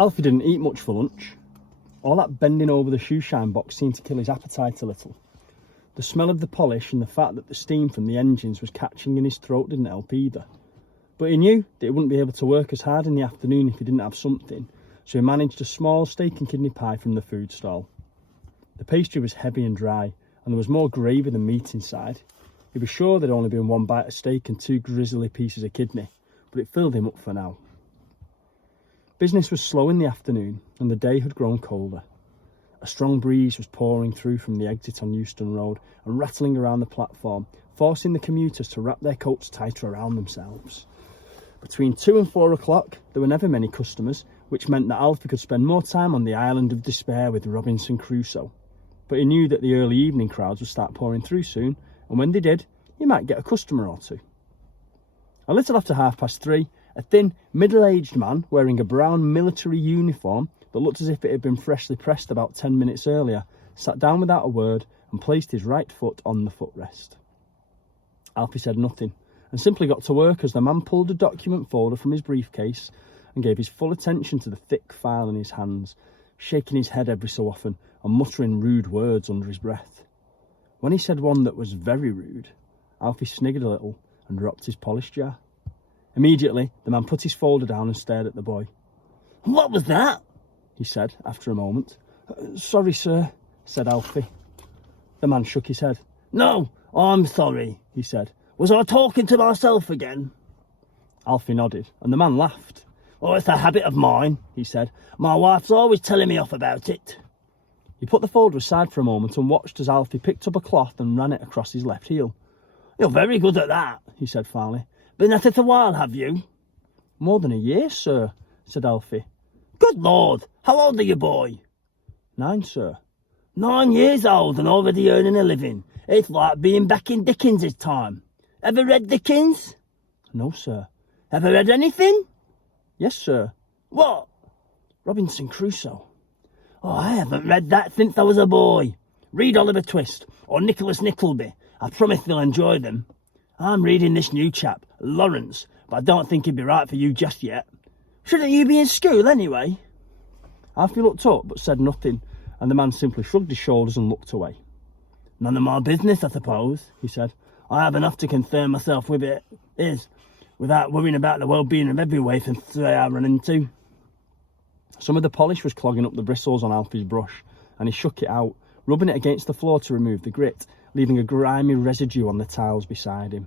Alfie didn't eat much for lunch. All that bending over the shoe shine box seemed to kill his appetite a little. The smell of the polish and the fact that the steam from the engines was catching in his throat didn't help either. But he knew that he wouldn't be able to work as hard in the afternoon if he didn't have something, so he managed a small steak and kidney pie from the food stall. The pastry was heavy and dry, and there was more gravy than meat inside. He was sure there'd only been one bite of steak and 2 grisly pieces of kidney, but it filled him up for now. Business was slow in the afternoon, and the day had grown colder. A strong breeze was pouring through from the exit on Euston Road and rattling around the platform, forcing the commuters to wrap their coats tighter around themselves. Between 2 and 4 o'clock, there were never many customers, which meant that Alfie could spend more time on the island of despair with Robinson Crusoe. But he knew that the early evening crowds would start pouring through soon, and when they did, he might get a customer or two. A little after 3:30, a thin, middle-aged man wearing a brown military uniform that looked as if it had been freshly pressed about 10 minutes earlier sat down without a word and placed his right foot on the footrest. Alfie said nothing and simply got to work as the man pulled a document folder from his briefcase and gave his full attention to the thick file in his hands, shaking his head every so often and muttering rude words under his breath. When he said one that was very rude, Alfie sniggered a little and dropped his polish jar. Immediately, the man put his folder down and stared at the boy. "What was that?" he said after a moment. "Sorry, sir," said Alfie. The man shook his head. "No, I'm sorry," he said. "Was I talking to myself again?" Alfie nodded, and the man laughed. "Oh, it's a habit of mine," he said. "My wife's always telling me off about it." He put the folder aside for a moment and watched as Alfie picked up a cloth and ran it across his left heel. "You're very good at that," he said finally. "Been at it a while, have you?" "More than a year, sir," said Alfie. "Good Lord! How old are you, boy?" "9, sir." 9 years old and already earning a living. It's like being back in Dickens' time. Ever read Dickens? "No, sir." Ever read anything? "Yes, sir." "What?" "Robinson Crusoe." "Oh, I haven't read that since I was a boy. Read Oliver Twist or Nicholas Nickleby. I promise you'll enjoy them. I'm reading this new chap, Lawrence, but I don't think he'd be right for you just yet. Shouldn't you be in school anyway?" Alfie looked up but said nothing, and the man simply shrugged his shoulders and looked away. "None of my business, I suppose," he said. "I have enough to concern myself with it, without worrying about the well-being of every waif I run into." Some of the polish was clogging up the bristles on Alfie's brush, and he shook it out, rubbing it against the floor to remove the grit, leaving a grimy residue on the tiles beside him.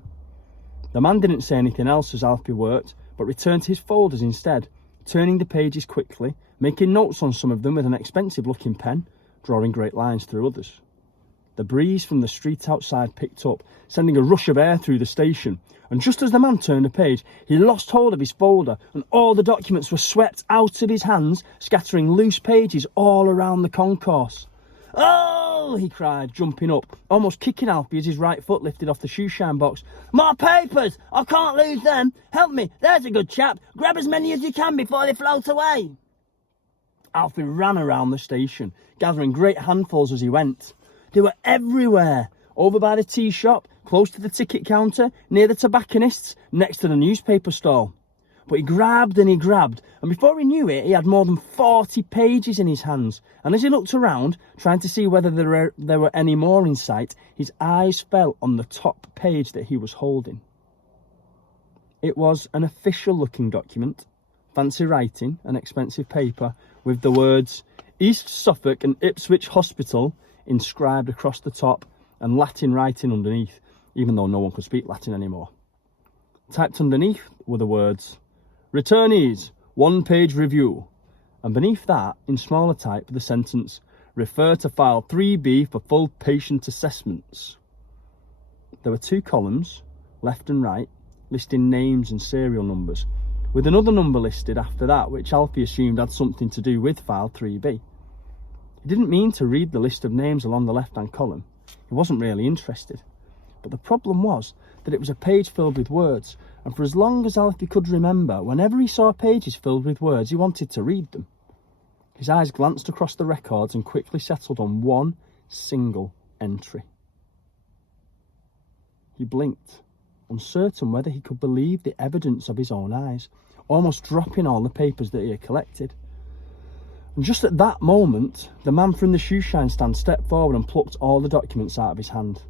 The man didn't say anything else as Alfie worked, but returned to his folders instead, turning the pages quickly, making notes on some of them with an expensive-looking pen, drawing great lines through others. The breeze from the street outside picked up, sending a rush of air through the station, and just as the man turned a page, he lost hold of his folder, and all the documents were swept out of his hands, scattering loose pages all around the concourse. "Oh!" he cried, jumping up, almost kicking Alfie as his right foot lifted off the shoe-shine box. "My papers! I can't lose them! Help me! There's a good chap! Grab as many as you can before they float away!" Alfie ran around the station, gathering great handfuls as he went. They were everywhere, over by the tea shop, close to the ticket counter, near the tobacconist's, next to the newspaper stall. But he grabbed, and before he knew it, he had more than 40 pages in his hands. And as he looked around, trying to see whether there were any more in sight, his eyes fell on the top page that he was holding. It was an official-looking document, fancy writing and expensive paper, with the words East Suffolk and Ipswich Hospital inscribed across the top and Latin writing underneath, even though no one could speak Latin anymore. Typed underneath were the words, Returnees, 1-page review, and beneath that, in smaller type, the sentence, Refer to file 3B for full patient assessments. There were 2 columns, left and right, listing names and serial numbers, with another number listed after that which Alfie assumed had something to do with file 3B. He didn't mean to read the list of names along the left-hand column. He wasn't really interested. But the problem was that it was a page filled with words, and for as long as Alfie could remember, whenever he saw pages filled with words, he wanted to read them. His eyes glanced across the records and quickly settled on one single entry. He blinked, uncertain whether he could believe the evidence of his own eyes, almost dropping all the papers that he had collected. And just at that moment, the man from the shoe shine stand stepped forward and plucked all the documents out of his hand.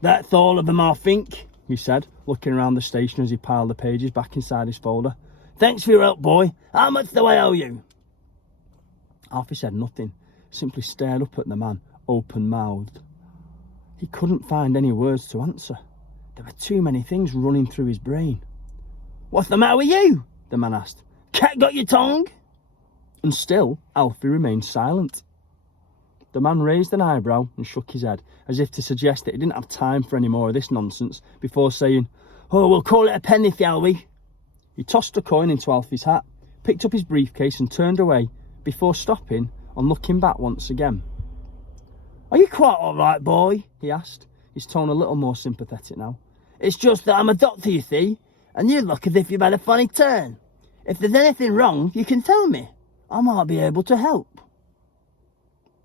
That's all of them, I think, He said, looking around the station as he piled the pages back inside his folder. Thanks for your help, boy. How much do I owe you? Alfie said nothing, simply stared up at the man, open-mouthed. He couldn't find any words to answer. There were too many things running through his brain. What's the matter with you? The man asked. Cat got your tongue? And still, Alfie remained silent. The man raised an eyebrow and shook his head, as if to suggest that he didn't have time for any more of this nonsense, before saying, Oh, we'll call it a penny, shall we? He tossed a coin into Alfie's hat, picked up his briefcase and turned away, before stopping and looking back once again. Are you quite all right, boy? He asked, his tone a little more sympathetic now. It's just that I'm a doctor, you see, and you look as if you've had a funny turn. If there's anything wrong, you can tell me. I might be able to help.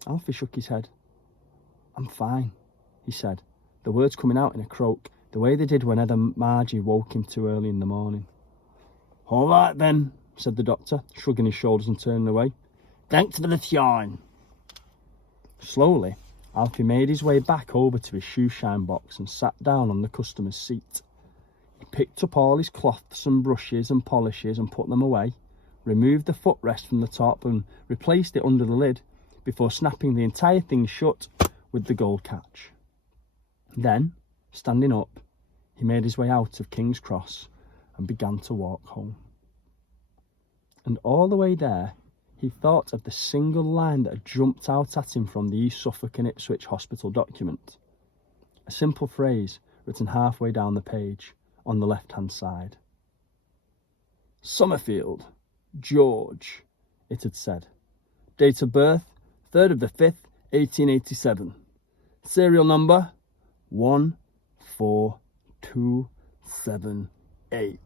Alfie shook his head. I'm fine, he said, the words coming out in a croak, the way they did whenever Margie woke him too early in the morning. All right then, said the doctor, shrugging his shoulders and turning away. Thanks for the shine. Slowly, Alfie made his way back over to his shoe shine box and sat down on the customer's seat. He picked up all his cloths and brushes and polishes and put them away, removed the footrest from the top and replaced it under the lid, before snapping the entire thing shut with the gold catch. Then, standing up, he made his way out of King's Cross and began to walk home. And all the way there, he thought of the single line that had jumped out at him from the East Suffolk and Ipswich Hospital document. A simple phrase written halfway down the page, on the left-hand side. Summerfield, George, it had said. Date of birth, 3rd of the 5th, 1887. Serial number, 14278.